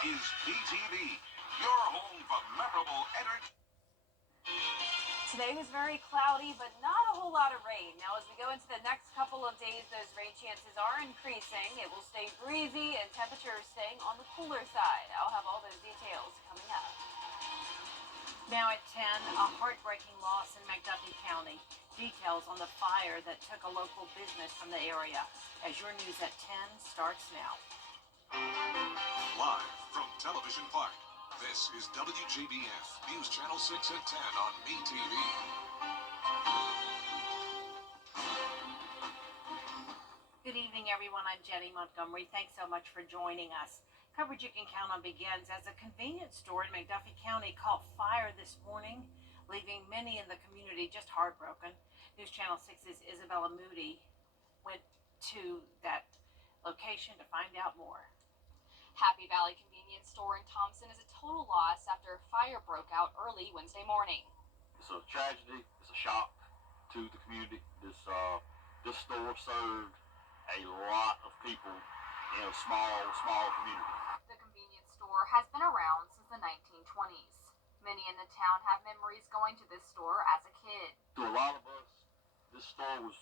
is BTV, your home for memorable entertainment. Today was very cloudy, but not a whole lot of rain. Now, as we go into the next couple of days, those rain chances are increasing. It will stay breezy and temperatures staying on the cooler side. I'll have all those details coming up. Now at 10, a heartbreaking loss in McDuffie County. Details on the fire that took a local business from the area. As your news at 10 starts now. Live from Television Park, this is WJBF News Channel 6 at 10 on BTV. Good evening, everyone. I'm Jenny Montgomery. Thanks so much for joining us. Coverage you can count on begins as a convenience store in McDuffie County caught fire this morning, leaving many in the community just heartbroken. News Channel 6's Isabella Moody went to that location to find out more. Happy Valley convenience store in Thompson is a total loss after a fire broke out early Wednesday morning. It's a tragedy. It's a shock to the community. This store served a lot of people in a small community. The convenience store has been around since the 1920s. Many in the town have memories going to this store as a kid. To a lot of us, this store was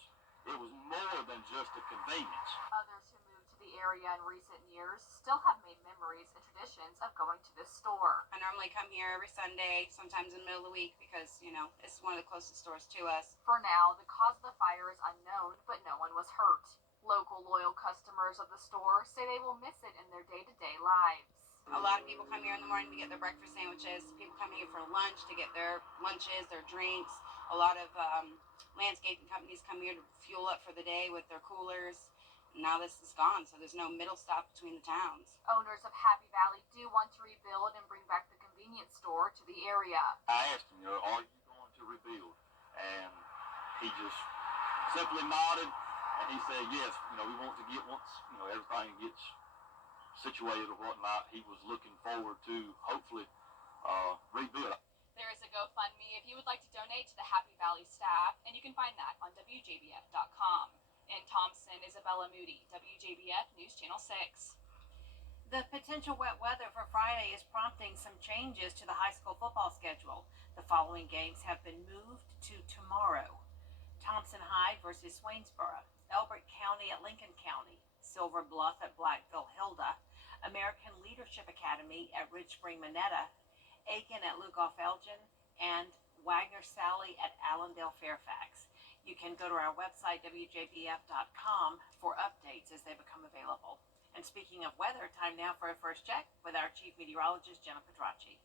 more than just a convenience. Others who moved to the area in recent years still have made memories and traditions of going to this store. I normally come here every Sunday, sometimes in the middle of the week, because, it's one of the closest stores to us. For now, the cause of the fire is unknown, but no one was hurt. Local loyal customers of the store say they will miss it in their day-to-day lives. A lot of people come here in the morning to get their breakfast sandwiches. People come here for lunch to get their lunches, their drinks. A lot of landscaping companies come here to fuel up for the day with their coolers. Now this is gone, so there's no middle stop between the towns. Owners of Happy Valley do want to rebuild and bring back the convenience store to the area. I asked him, are you going to rebuild? And he just simply nodded, and he said, yes, we want to get once, everything gets situated or whatnot, he was looking forward to hopefully rebuild. There is a GoFundMe if you would like to donate to the Happy Valley staff, and you can find that on WJBF.com. In Thompson, Isabella Moody, WJBF News Channel 6. The potential wet weather for Friday is prompting some changes to the high school football schedule. The following games have been moved to tomorrow. Thompson High versus Swainsboro, Elbert County at Lincoln County, Silver Bluff at Blackville Hilda, American Leadership Academy at Ridge Spring Minetta, Aiken at Lugoff Elgin, and Wagner Sally at Allendale Fairfax. You can go to our website, WJBF.com, for updates as they become available. And speaking of weather, time now for a first check with our Chief Meteorologist, Jenna Petracci.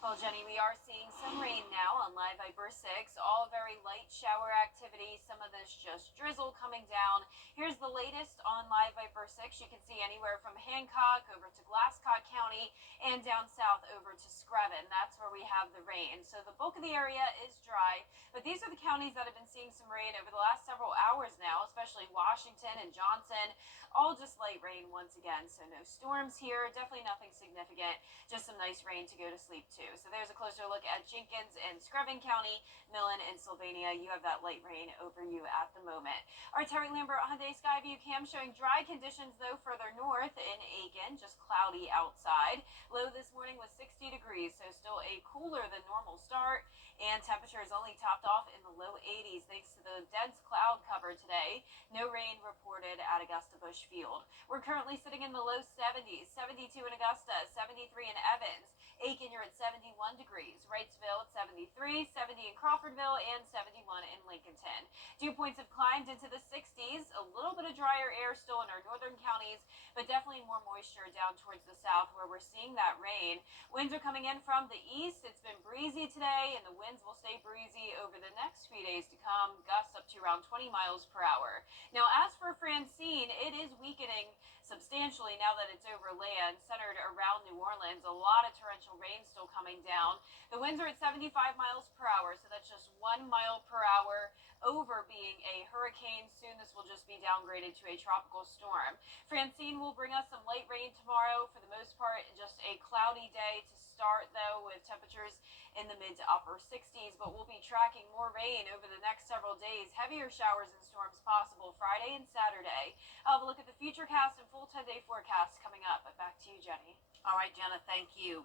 Well, Jenny, we are seeing some rain now on Live Viper 6. All very light shower activity. Some of this just drizzle coming down. Here's the latest on Live Viper 6. You can see anywhere from Hancock over to Glasscock County and down south over to Screven. That's where we have the rain. So the bulk of the area is dry, but these are the counties that have been seeing some rain over the last several hours now, especially Washington and Johnson. All just light rain once again. So no storms here. Definitely nothing significant. Just some nice rain to go to sleep to. So there's a closer look at Jenkins and Screven County, Millen and Sylvania. You have that light rain over you at the moment. Our Terry Lambert Hyundai Skyview cam showing dry conditions though further north in Aiken, just cloudy outside. Low this morning was 60 degrees, so still a cooler than normal start. And temperature is only topped off in the low 80s thanks to the dense cloud cover today. No rain reported at Augusta Bush Field. We're currently sitting in the low 70s, 72 in Augusta, 73 in Evans. Aiken, you're at 71 degrees. Wrightsville at 73, 70 in Crawfordville, and 71 in Lincolnton. Dew points have climbed into the 60s. A little bit of drier air still in our northern counties, but definitely more moisture down towards the south where we're seeing that rain. Winds are coming in from the east. It's been breezy today, and the winds will stay breezy over the next few days to come. Gusts up to around 20 miles per hour. Now, as for Francine, it is weakening substantially now that it's over land, centered around New Orleans. A lot of torrential rain still coming down. The winds are at 75 miles per hour, so that's just 1 mile per hour over being a hurricane. Soon this will just be downgraded to a tropical storm. Francine will bring us some light rain tomorrow. For the most part, just a cloudy day to start, though, with temperatures in the mid to upper 60s, but we'll be tracking more rain over the next several days. Heavier showers and storms possible Friday and Saturday. I'll have a look at the futurecast and full 10-day forecast coming up. But back to you, Jenny. All right, Jenna, thank you.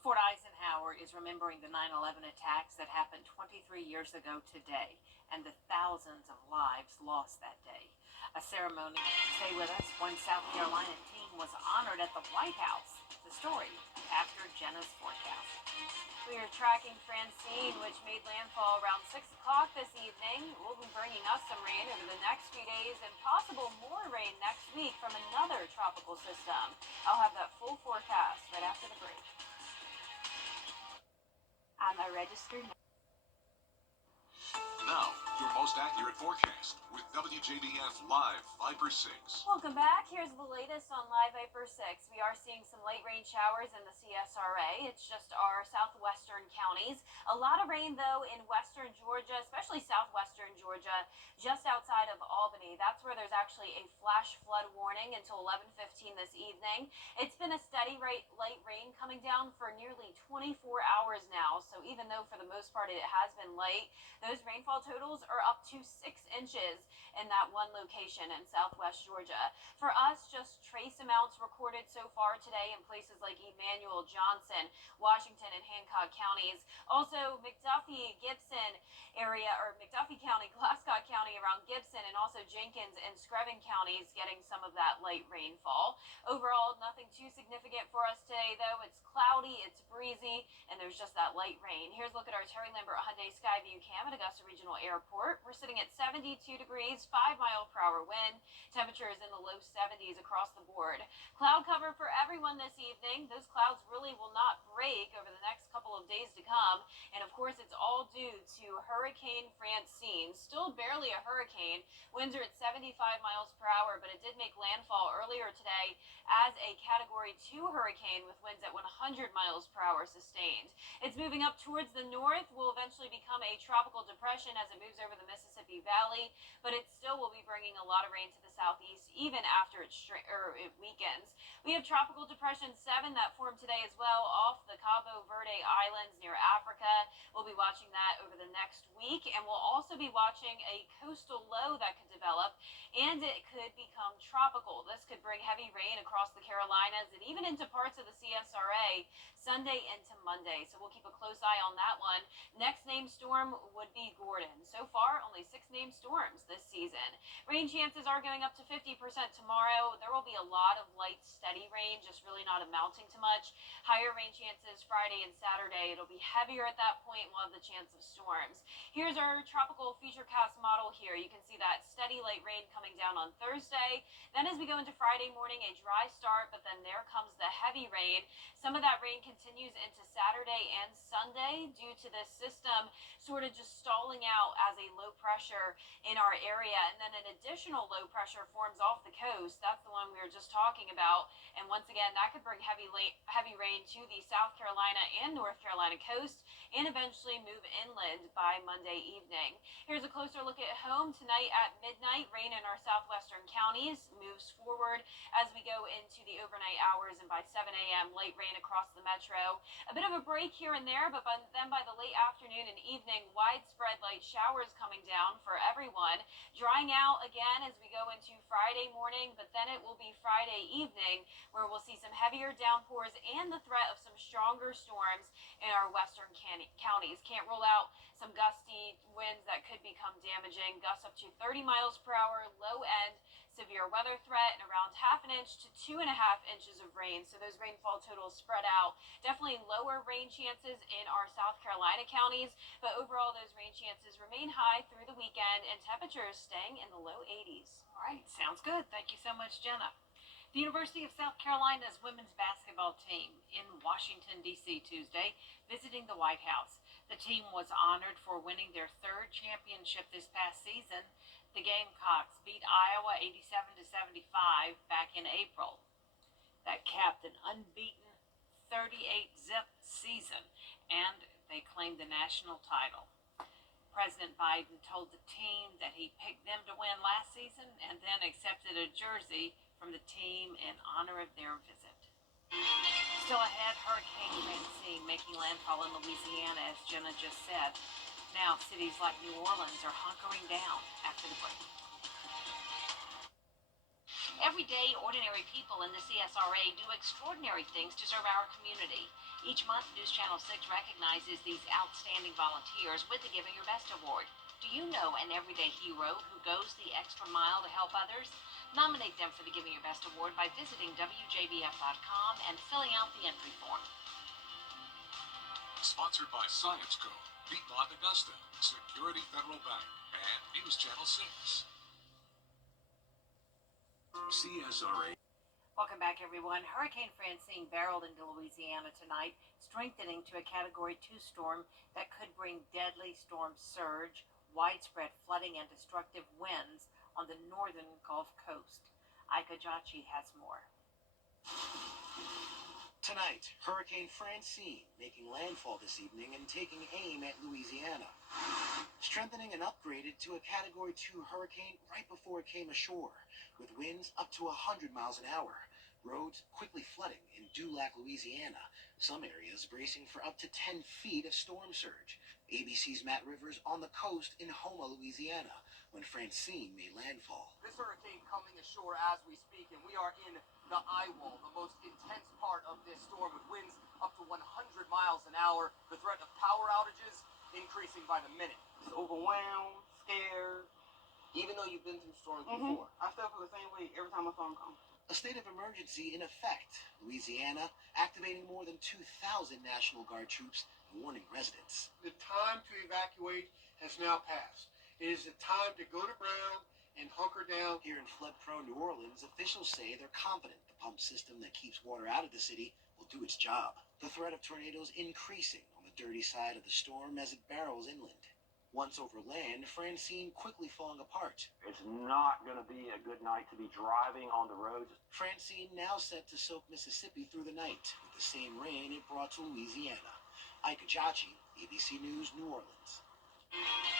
Fort Eisenhower is remembering the 9/11 attacks that happened 23 years ago today and the thousands of lives lost that day. A ceremony, stay with us, one South Carolina team was honored at the White House. The story after Jenna's forecast. We are tracking Francine, which made landfall around 6 o'clock this evening. Will be bringing us some rain over the next few days and possible more rain next week from another tropical system. I'll have that full forecast right after the break. I'm a registered. Now, your most accurate forecast with WJBF Live Viper 6. Welcome back. Here's the latest on Live Viper 6. We are seeing some late rain showers in the CSRA. It's just our southwestern counties. A lot of rain, though, in western Georgia, especially southwestern Georgia, just outside of Albany. That's where there's actually a flash flood warning until 11:15 this evening. It's been a steady light rain coming down for nearly 24 hours now. So even though for the most part it has been light, those rainfall totals are up to 6 inches in that one location in southwest Georgia. For us, just trace amounts recorded so far today in places like Emmanuel, Johnson, Washington, and Hancock counties. Also, McDuffie, Gibson area, or McDuffie County, Glasscock County around Gibson, and also Jenkins and Screven counties getting some of that light rainfall. Overall, nothing too significant for us today, though. It's cloudy, it's breezy, and there's just that light rain. Here's a look at our Terry Lambert Hyundai Skyview cam at Augusta Regional Airport. We're sitting at 72 degrees, 5-mile-per-hour wind. Temperature is in the low 70s across the board. Cloud cover for everyone this evening. Those clouds really will not break over the next couple of days to come. And of course, it's all due to Hurricane Francine. Still barely a hurricane. Winds are at 75 miles per hour, but it did make landfall earlier today as a Category 2 hurricane with winds at 100 miles per hour sustained. It's moving up towards the north, will eventually become a tropical depression as it moves over the Mississippi Valley, but it still will be bringing a lot of rain to the southeast even after it weakens. We have Tropical Depression 7 that formed today as well off the Cabo Verde Islands near Africa. We'll be watching that over the next week, and we'll also be watching a coastal low that could develop, and it could become tropical. This could bring heavy rain across the Carolinas and even into parts of the CSRA Sunday into Monday, so we'll keep a close eye on that one. Next named storm would be Gordon. So far, only 6 named storms this season. Rain chances are going up to 50% tomorrow. There will be a lot of light, steady rain, just really not amounting to much. Higher rain chances Friday and Saturday. It'll be heavier at that point. We'll have the chance of storms. Here's our tropical futurecast model here. You can see that steady light rain coming down on Thursday. Then as we go into Friday morning, a dry start, but then there comes the heavy rain. Some of that rain continues into Saturday and Sunday due to this system sort of just stalling out as a low pressure in our area. And then an additional low pressure forms off the coast. That's the one we were just talking about. And once again, that could bring heavy rain to the South Carolina and North Carolina coast and eventually move inland by Monday evening. Here's a closer look at home. Tonight at midnight, rain in our southwestern counties moves forward as we go into the overnight hours, and by 7 a.m., light rain across the metro. A bit of a break here and there, but then by the late afternoon and evening, widespread light showers coming down for everyone. Drying out again as we go into Friday morning, but then it will be Friday evening where we'll see some heavier downpours and the threat of some stronger storms in our western counties. Can't rule out some gusty winds that could become damaging. Gusts up to 30 miles per hour, low end severe weather threat, and around 1/2 inch to 2.5 inches of rain. So those rainfall totals spread out. Definitely lower rain chances in our South Carolina counties, but overall those rain chances remain high through the weekend and temperatures staying in the low 80s. All right, sounds good. Thank you so much, Jenna. The University of South Carolina's women's basketball team in Washington, D.C. Tuesday, visiting the White House. The team was honored for winning their 3rd championship this past season. The Gamecocks beat Iowa 87-75 back in April. That capped an unbeaten 38-zip season, and they claimed the national title. President Biden told the team that he picked them to win last season and then accepted a jersey from the team in honor of their visit. Still ahead, Hurricane Francine making landfall in Louisiana, as Jenna just said. Now, cities like New Orleans are hunkering down after the break. Every day, ordinary people in the CSRA do extraordinary things to serve our community. Each month, News Channel 6 recognizes these outstanding volunteers with the Giving Your Best Award. Do you know an everyday hero who goes the extra mile to help others? Nominate them for the Giving Your Best Award by visiting WJBF.com and filling out the entry form. Sponsored by Science Co., Piedmont Augusta, Security Federal Bank, and News Channel 6. CSRA. Welcome back, everyone. Hurricane Francine barreled into Louisiana tonight, strengthening to a Category 2 storm that could bring deadly storm surge, widespread flooding, and destructive winds on the northern Gulf Coast. Ika Jachi has more. Tonight, Hurricane Francine making landfall this evening and taking aim at Louisiana. Strengthening and upgraded to a Category 2 hurricane right before it came ashore, with winds up to 100 miles an hour. Roads quickly flooding in Dulac, Louisiana. Some areas bracing for up to 10 feet of storm surge. ABC's Matt Rivers on the coast in Houma, Louisiana, when Francine made landfall. This hurricane coming ashore as we speak, and we are in the eye wall, the most intense part of this storm, with winds up to 100 miles an hour. The threat of power outages increasing by the minute. Just overwhelmed, scared. Even though you've been through storms before. I still feel the same way every time a storm comes. A state of emergency in effect. Louisiana activating more than 2,000 National Guard troops and warning residents. The time to evacuate has now passed. It is the time to go to ground and hunker down. Here in flood-prone New Orleans, officials say they're confident the pump system that keeps water out of the city will do its job. The threat of tornadoes increasing on the dirty side of the storm as it barrels inland. Once over land, Francine quickly falling apart. It's not going to be a good night to be driving on the roads. Francine now set to soak Mississippi through the night with the same rain it brought to Louisiana. Ika Jachi, ABC News, New Orleans.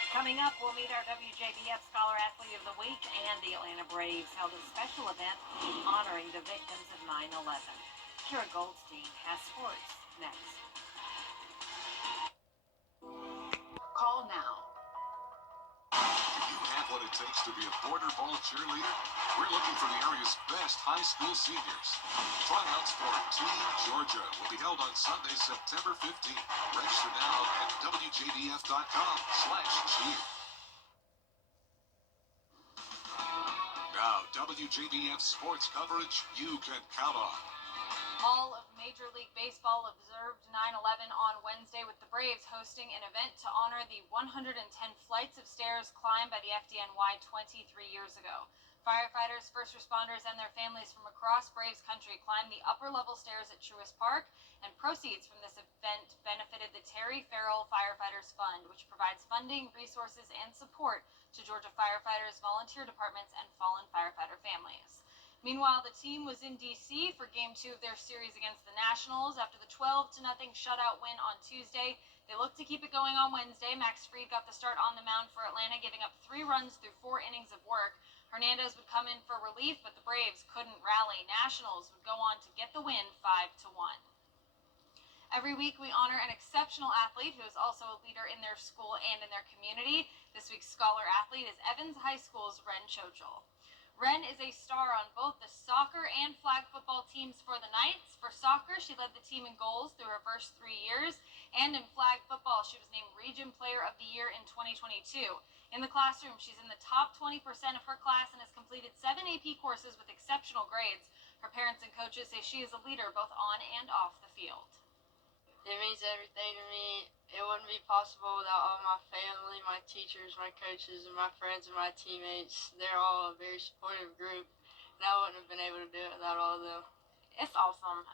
Coming up, we'll meet our WJBF Scholar Athlete of the Week, and the Atlanta Braves held a special event honoring the victims of 9/11. Kira Goldstein has sports next. Call now. Do you have what it takes to be a border ball cheerleader? We're looking for the area's best high school seniors. Tryouts for Team Georgia will be held on Sunday, September 15th. Register now at WJBF.com/cheer. Now, WJBF sports coverage you can count on. All of Major League Baseball observed 9/11 on Wednesday, with the Braves hosting an event to honor the 110 flights of stairs climbed by the FDNY 23 years ago. Firefighters, first responders, and their families from across Braves country climbed the upper-level stairs at Truist Park, and proceeds from this event benefited the Terry Farrell Firefighters Fund, which provides funding, resources, and support to Georgia firefighters, volunteer departments, and fallen firefighter families. Meanwhile, the team was in D.C. for Game 2 of their series against the Nationals. After the 12-0 shutout win on Tuesday, they looked to keep it going on Wednesday. Max Fried got the start on the mound for Atlanta, giving up 3 runs through 4 innings of work. Hernandez would come in for relief, but the Braves couldn't rally. Nationals would go on to get the win 5-1. Every week, we honor an exceptional athlete who is also a leader in their school and in their community. This week's Scholar Athlete is Evans High School's Ren Chochel. Ren is a star on both the soccer and flag football teams for the Knights. For soccer, she led the team in goals through her first 3 years, and in flag football, she was named Region Player of the Year in 2022. In the classroom, she's in the top 20% of her class and has completed 7 AP courses with exceptional grades. Her parents and coaches say she is a leader both on and off the field. It means everything to me. It wouldn't be possible without all my family, my teachers, my coaches, and my friends and my teammates. They're all a very supportive group, and I wouldn't have been able to do it without all of them. It's awesome.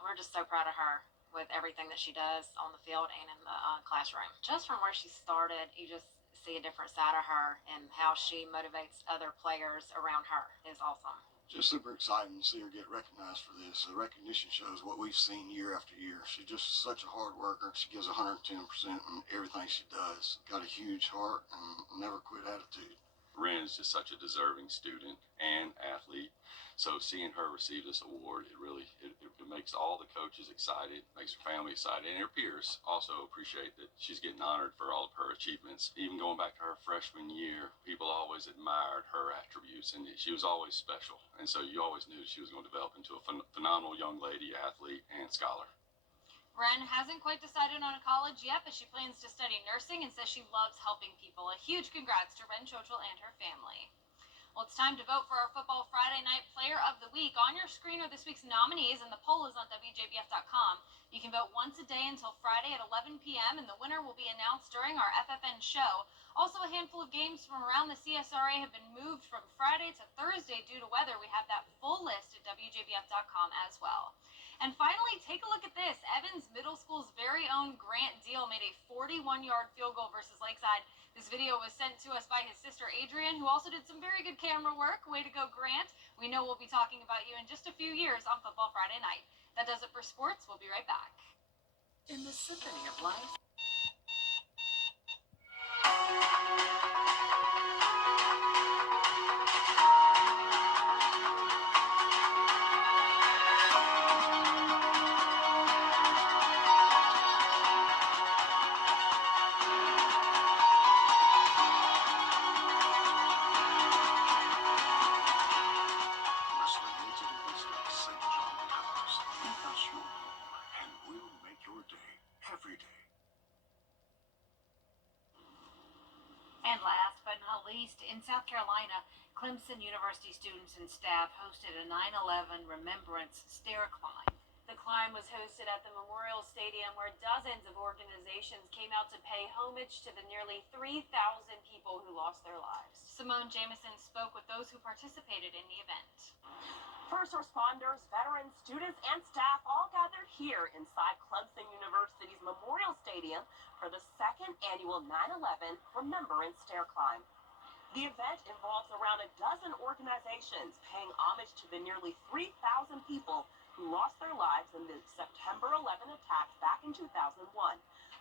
We're just so proud of her with everything that she does on the field and in the classroom. Just from where she started, you just see a different side of her, and how she motivates other players around her is awesome. Just super exciting to see her get recognized for this. The recognition shows what we've seen year after year. She's just such a hard worker. She gives 110% in everything she does. Got a huge heart and never quit attitude. Ren is just such a deserving student and athlete. So seeing her receive this award, it makes all the coaches excited, makes her family excited, and her peers also appreciate that she's getting honored for all of her achievements. Even going back to her freshman year, people always admired her attributes, and she was always special. And so you always knew she was going to develop into a phenomenal young lady, athlete, and scholar. Ren hasn't quite decided on a college yet, but she plans to study nursing and says she loves helping people. A huge congrats to Ren Chochel and her family. Well, it's time to vote for our Football Friday Night Player of the Week. On your screen are this week's nominees, and the poll is on WJBF.com. You can vote once a day until Friday at 11 p.m., and the winner will be announced during our FFN show. Also, a handful of games from around the CSRA have been moved from Friday to Thursday due to weather. We have that full list at WJBF.com as well. And finally, take a look at this. Evans Middle School's very own Grant Deal made a 41-yard field goal versus Lakeside. This video was sent to us by his sister Adrian, who also did some very good camera work. Way to go, Grant. We know we'll be talking about you in just a few years on Football Friday Night. That does it for sports. We'll be right back. In the symphony of life. And last but not least, in South Carolina, Clemson University students and staff hosted a 9/11 remembrance stair climb. The climb was hosted at the Memorial Stadium, where dozens of organizations came out to pay homage to the nearly 3,000 people who lost their lives. Simone Jameson spoke with those who participated in the event. First responders, veterans, students, and staff all gathered here inside Clemson University's Memorial Stadium for the second annual 9/11 Remembrance Stair Climb. The event involves around a dozen organizations paying homage to the nearly 3,000 people who lost their lives in the September 11 attacks back in 2001.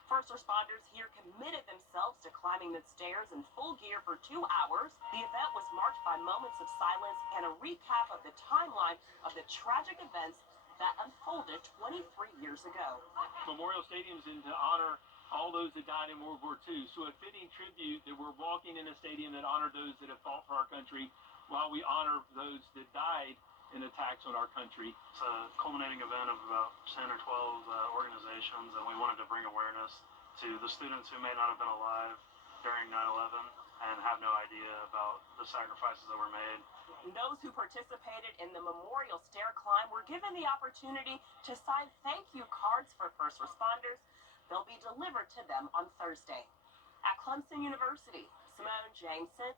First responders here committed themselves to climbing the stairs in full gear for 2 hours. The event was marked by moments of silence and a recap of the timeline of the tragic events that unfolded 23 years ago. Memorial Stadium's in to honor all those that died in World War II. So a fitting tribute that we're walking in a stadium that honored those that have fought for our country while we honor those that died in attacks on our country. It's a culminating event of about 10 or 12 organizations, and we wanted to bring awareness to the students who may not have been alive during 9/11 and have no idea about the sacrifices that were made. And those who participated in the Memorial Stair Climb were given the opportunity to sign thank you cards for first responders. They'll be delivered to them on Thursday. At Clemson University, Simone Jameson.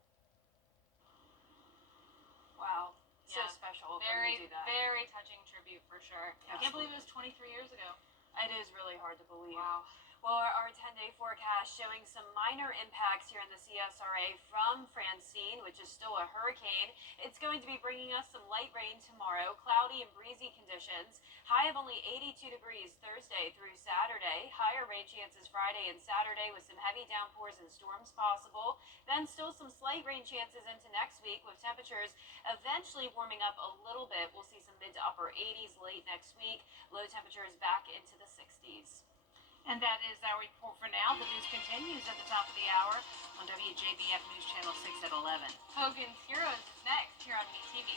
Wow. So Yeah, special. Very, when you do that. very touching tribute for sure. I can't believe it was 23 years ago. It is really hard to believe. Wow. Well, our 10-day forecast showing some minor impacts here in the CSRA from Francine, which is still a hurricane. It's going to be bringing us some light rain tomorrow, cloudy and breezy conditions. High of only 82 degrees Thursday through Saturday. Higher rain chances Friday and Saturday with some heavy downpours and storms possible. Then still some slight rain chances into next week with temperatures eventually warming up a little bit. We'll see some mid to upper 80s late next week. Low temperatures back into the 60s. And that is our report for now. The news continues at the top of the hour on WJBF News Channel 6 at 11. Hogan's Heroes is next here on MeTV.